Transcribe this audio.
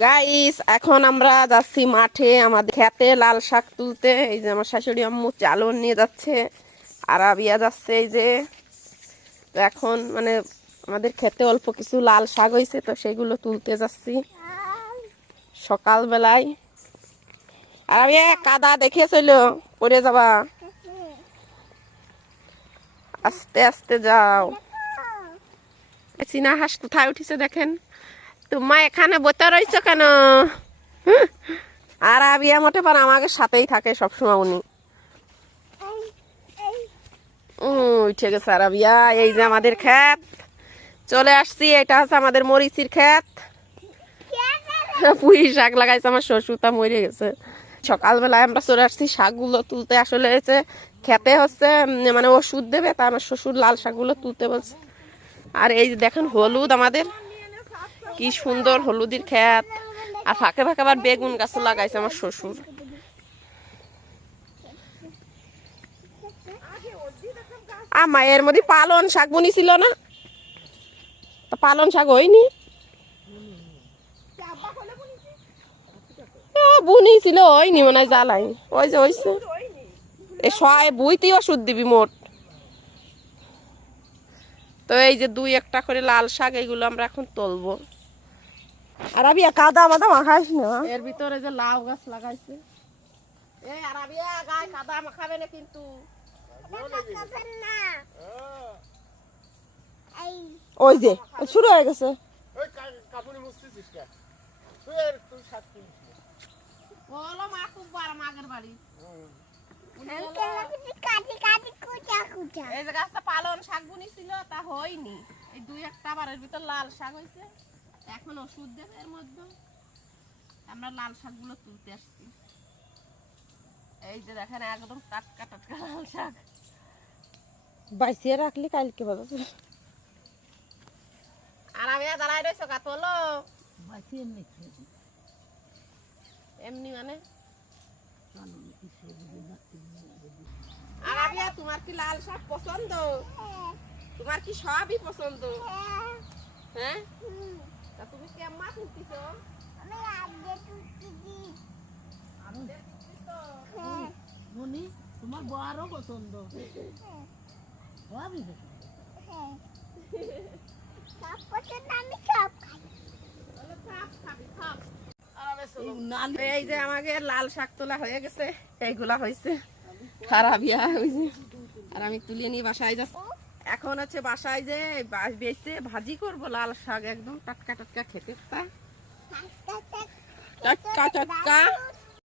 Guys এখন আমরা যাচ্ছি মাঠে আমাদের খেতে লাল শাক তুলতে। এই যে আমার শাশুড়ি আম্মু চালন নিয়ে যাচ্ছে, আর আবিয়া যাচ্ছে। এই যে তো এখন মানে আমাদের খেতে অল্প কিছু লাল শাক হয়েছে, তো সেগুলো তুলতে যাচ্ছি সকালবেলায়। আর আবিয়া কাদা দেখে চলো, পড়ে যাবা, আস্তে আস্তে যাও। চীনা হাঁস কোথায় উঠিছে দেখেন। তোমা এখানে বসে রয়েছ কেন? আর আবিয়া মোটে পার আমাকে সাথেই থাকে সবসময় উনি। উঠে গেছে আর আবিয়া। এই যে আমাদের ক্ষেত চলে আসছি, এটা হচ্ছে আমাদের মরিচির ক্ষেত। পুঁই শাক লাগাইছে আমার শ্বশুর, তা মরে গেছে। সকালবেলায় আমরা চলে আসছি শাকগুলো তুলতে। আসলে হচ্ছে খেতে হচ্ছে মানে ওষুধ দেবে, তা আমার শ্বশুর লাল শাকগুলো তুলতে বলছে। আর এই যে দেখেন হলুদ, আমাদের কি সুন্দর হলুদের ক্ষেত। আর ফাঁকে ফাঁকে আবার বেগুন গাছ লাগাইছে আমার শ্বশুর। মায়ের মধ্যে পালন শাক বুনিছিল না, তা পালন শাক হয়নি। বুনিছিল হয়নি মনে হয়, জ্বালাই ওই যে হয়েছে। এ সয় বুইতেই ওষুধ দিবি মোট। তো এই যে দুই একটা করে লাল শাক, এইগুলো আমরা এখন তুলবো। আর আবিয়া কাদা মাদা মাখাইস না, এর ভিতরে যে লাউ গাছ লাগাইছে। এই আর আবিয়া গায়ে কাদা মাখাবে না কিন্তু। ওই যে শুরু হয়ে গেছে। এই যে গাছটা পালন শাক বুনিছিল, তা হয়নি। এই দুই একটা বারের ভিতর লাল শাক হয়েছে, এখন ওষুধ দেবে এর মধ্যে। আমরা লাল শাকগুলো তুলতে আসছি। এই যে দেখেন একদম টাটকা টাটকা লাল শাক, বাইসিয়ে রাখলি কালকে বাজাতে। আর আমি দাঁড়াই রয়েছো কা তোলো এমনি মানে। আর আবিয়া তোমার কি লাল শাক পছন্দ? তোমার কি সবই পছন্দ? হ্যাঁ, তা তুমি কেমন তুলতেছো? তোমার বড়ও পছন্দ। এই যে আমাকে লাল শাক তোলা হয়ে গেছে, এইগুলা হয়েছে। খারাপ হয়েছে, আর আমি তুলে নিয়ে বাসায় যাচ্ছি। এখন হচ্ছে বাসায় যে বেছে ভাজি করবো লাল শাক, একদম টাটকা টাটকা খেতে টাটকা টাটকা।